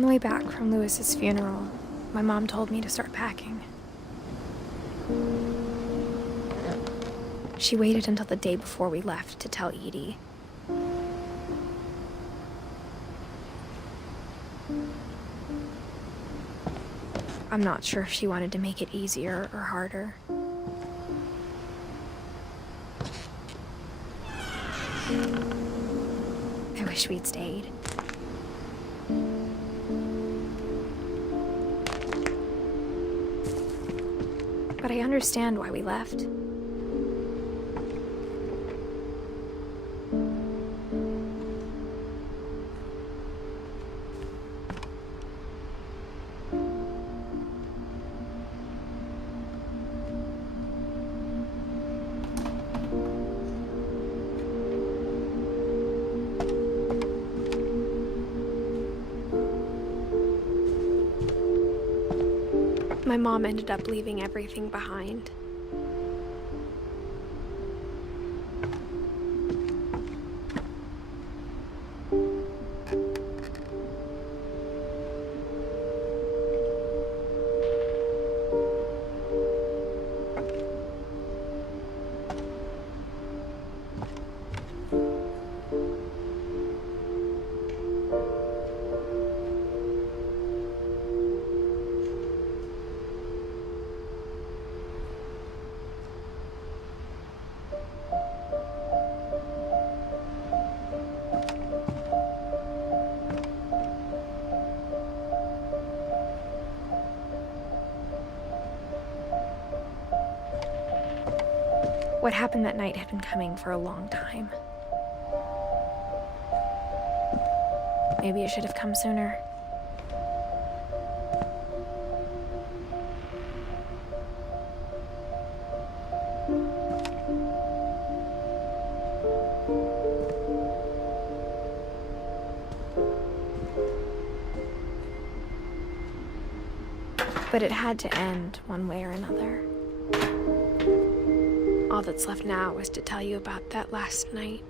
On the way back from Lewis's funeral, my mom told me to start packing. She waited until the day before we left to tell Edie. I'm not sure if she wanted to make it easier or harder. I wish we'd stayed. But I understand why we left. My mom ended up leaving everything behind. What happened that night had been coming for a long time. Maybe it should have come sooner. But it had to end one way or another. All that's left now is to tell you about that last night.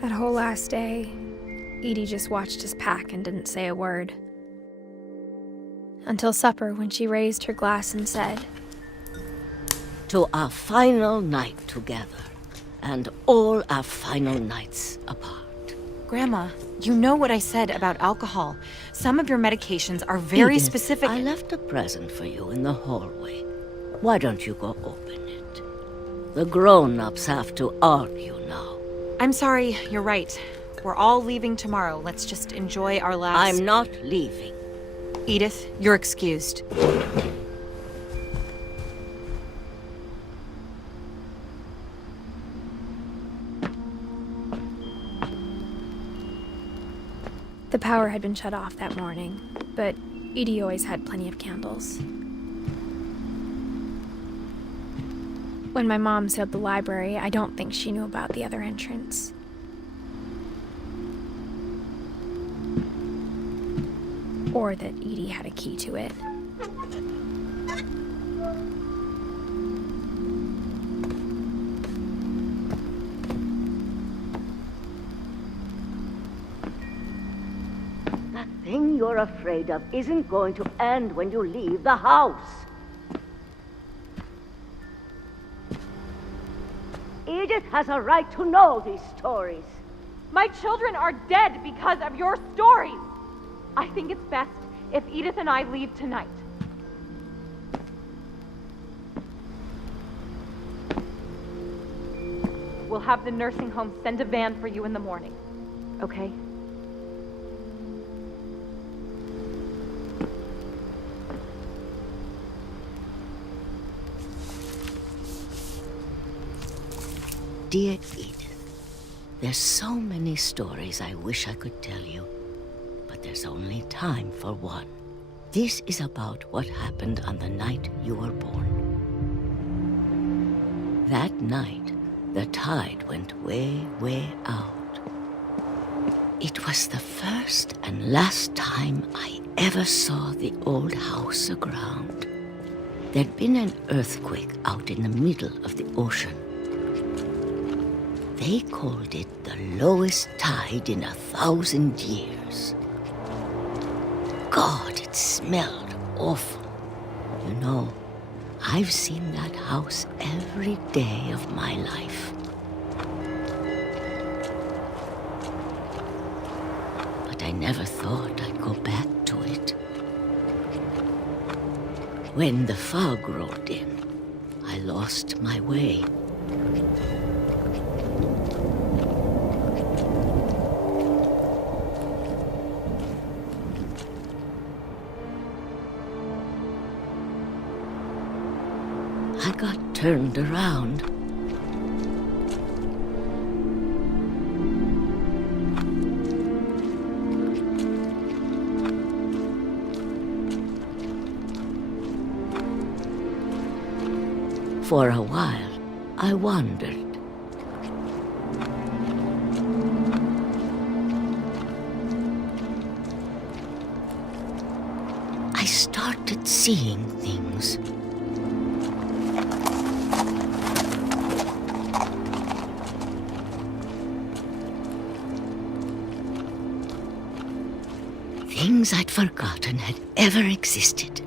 That whole last day, Edie just watched us pack and didn't say a word. Until supper, when she raised her glass and said, "To our final night together, and all our final nights apart." Grandma, you know what I said about alcohol. Some of your medications are very Edith, specific. I left a present for you in the hallway. Why don't you go open it? The grown-ups have to argue now. I'm sorry, you're right. We're all leaving tomorrow. Let's just enjoy our last... I'm not leaving. Edith, you're excused. the power had been shut off that morning, but Edie always had plenty of candles. When my mom sealed the library, I don't think she knew about the other entrance. Or that Edie had a key to it. That thing you're afraid of isn't going to end when you leave the house. Edith has a right to know these stories. My children are dead because of your stories. I think it's best if Edith and I leave tonight. We'll have the nursing home send a van for you in the morning. okay? Dear Edith, there's so many stories I wish I could tell you, but there's only time for one. This is about what happened on the night you were born. That night, the tide went way, way out. It was the first and last time I ever saw the old house aground. There'd been an earthquake out in the middle of the ocean. They called it the lowest tide in 1,000 years. God, it smelled awful. You know, I've seen that house every day of my life. But I never thought I'd go back to it. When the fog rolled in, I lost my way. I got turned around. For a while, I wandered. I started seeing things. Things I'd forgotten had ever existed.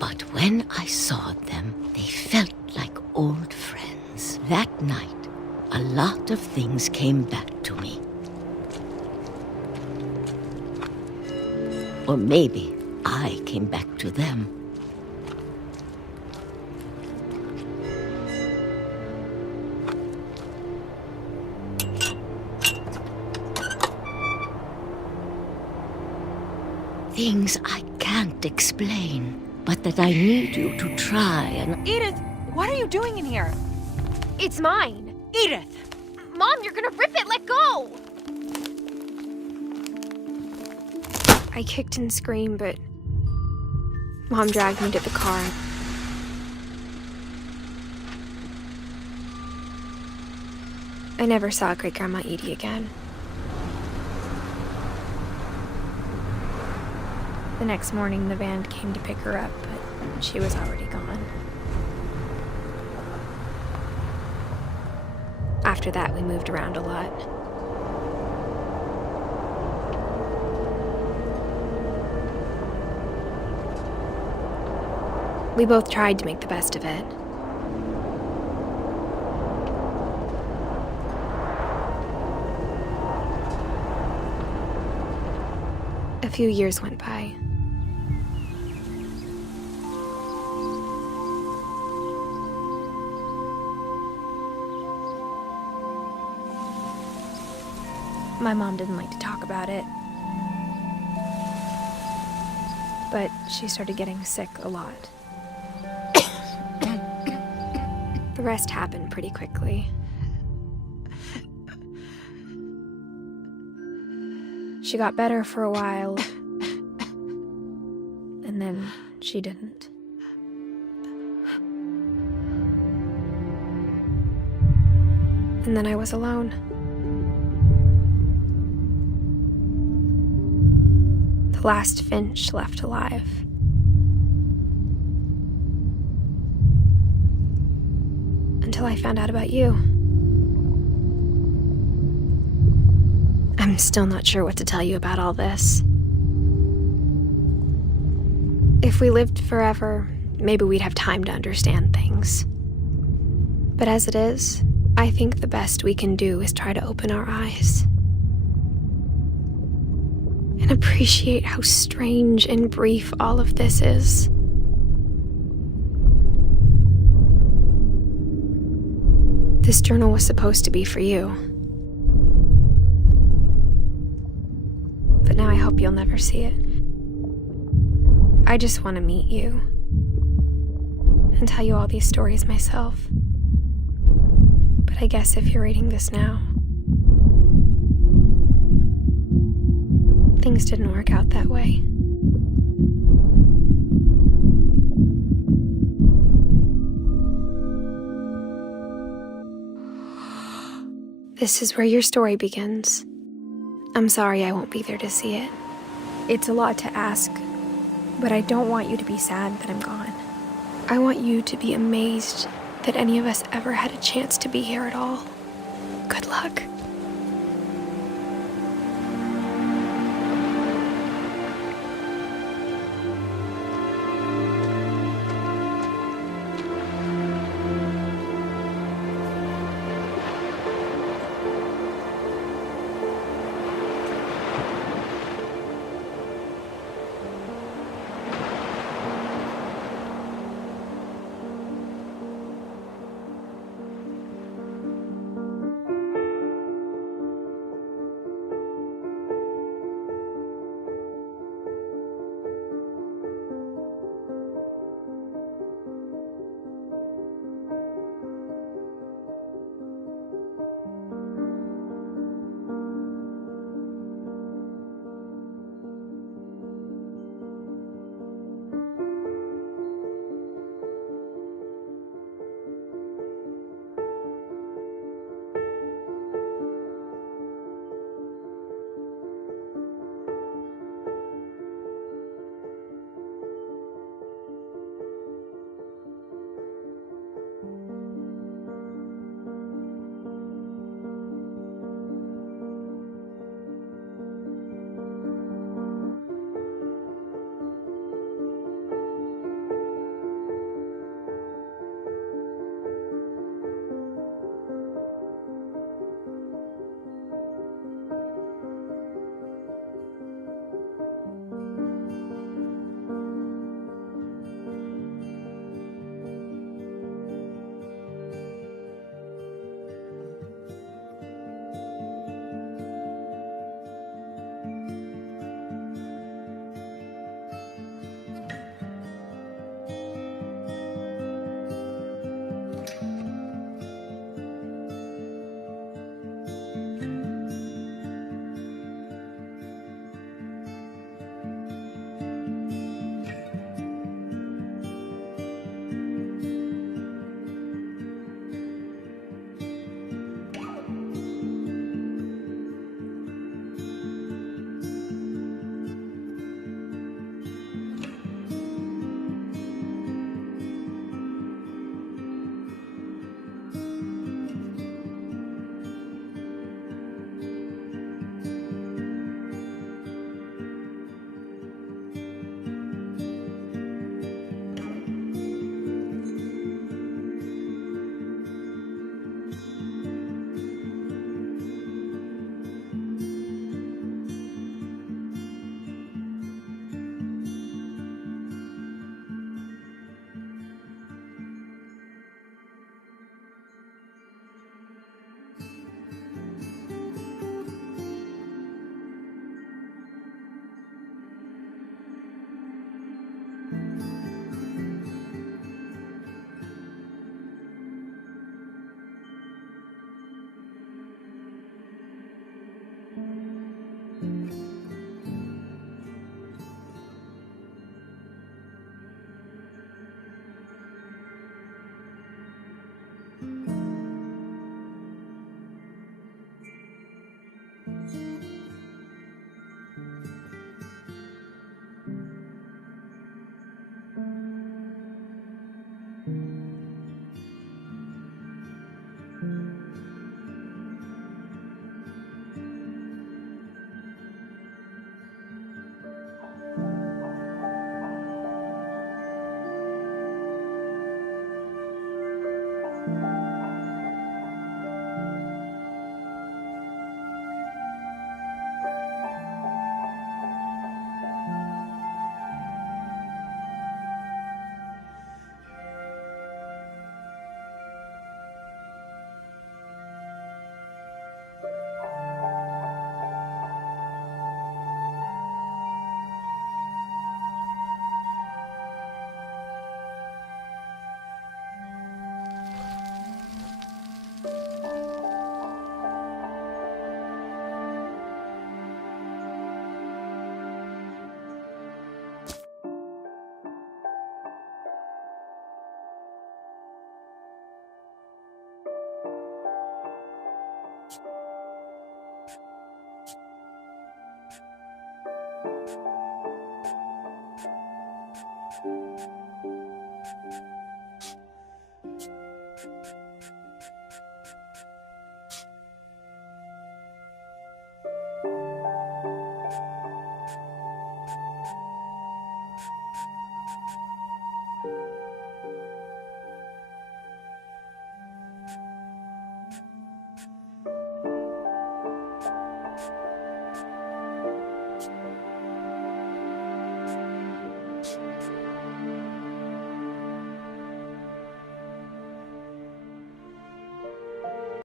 But when I saw them, they felt like old friends. That night, a lot of things came back to me. Or maybe I came back to them. Things I can't explain, but that I need you to try and... Edith, what are you doing in here? It's mine. Edith! Mom, you're gonna rip it! Let go! I kicked and screamed, but Mom dragged me to the car. I never saw Great-Grandma Edie again. The next morning, the van came to pick her up, but she was already gone. After that, we moved around a lot. We both tried to make the best of it. A few years went by. My mom didn't like to talk about it, but she started getting sick a lot. The rest happened pretty quickly. She got better for a while, and then she didn't. And then I was alone. The last Finch left alive. Until I found out about you. I'm still not sure what to tell you about all this. If we lived forever, maybe we'd have time to understand things. But as it is, I think the best we can do is try to open our eyes. And appreciate how strange and brief all of this is. This journal was supposed to be for you. But now I hope you'll never see it. I just want to meet you and tell you all these stories myself. But I guess if you're reading this now, things didn't work out that way. This is where your story begins. I'm sorry I won't be there to see it. It's a lot to ask, but I don't want you to be sad that I'm gone. I want you to be amazed that any of us ever had a chance to be here at all. Good luck.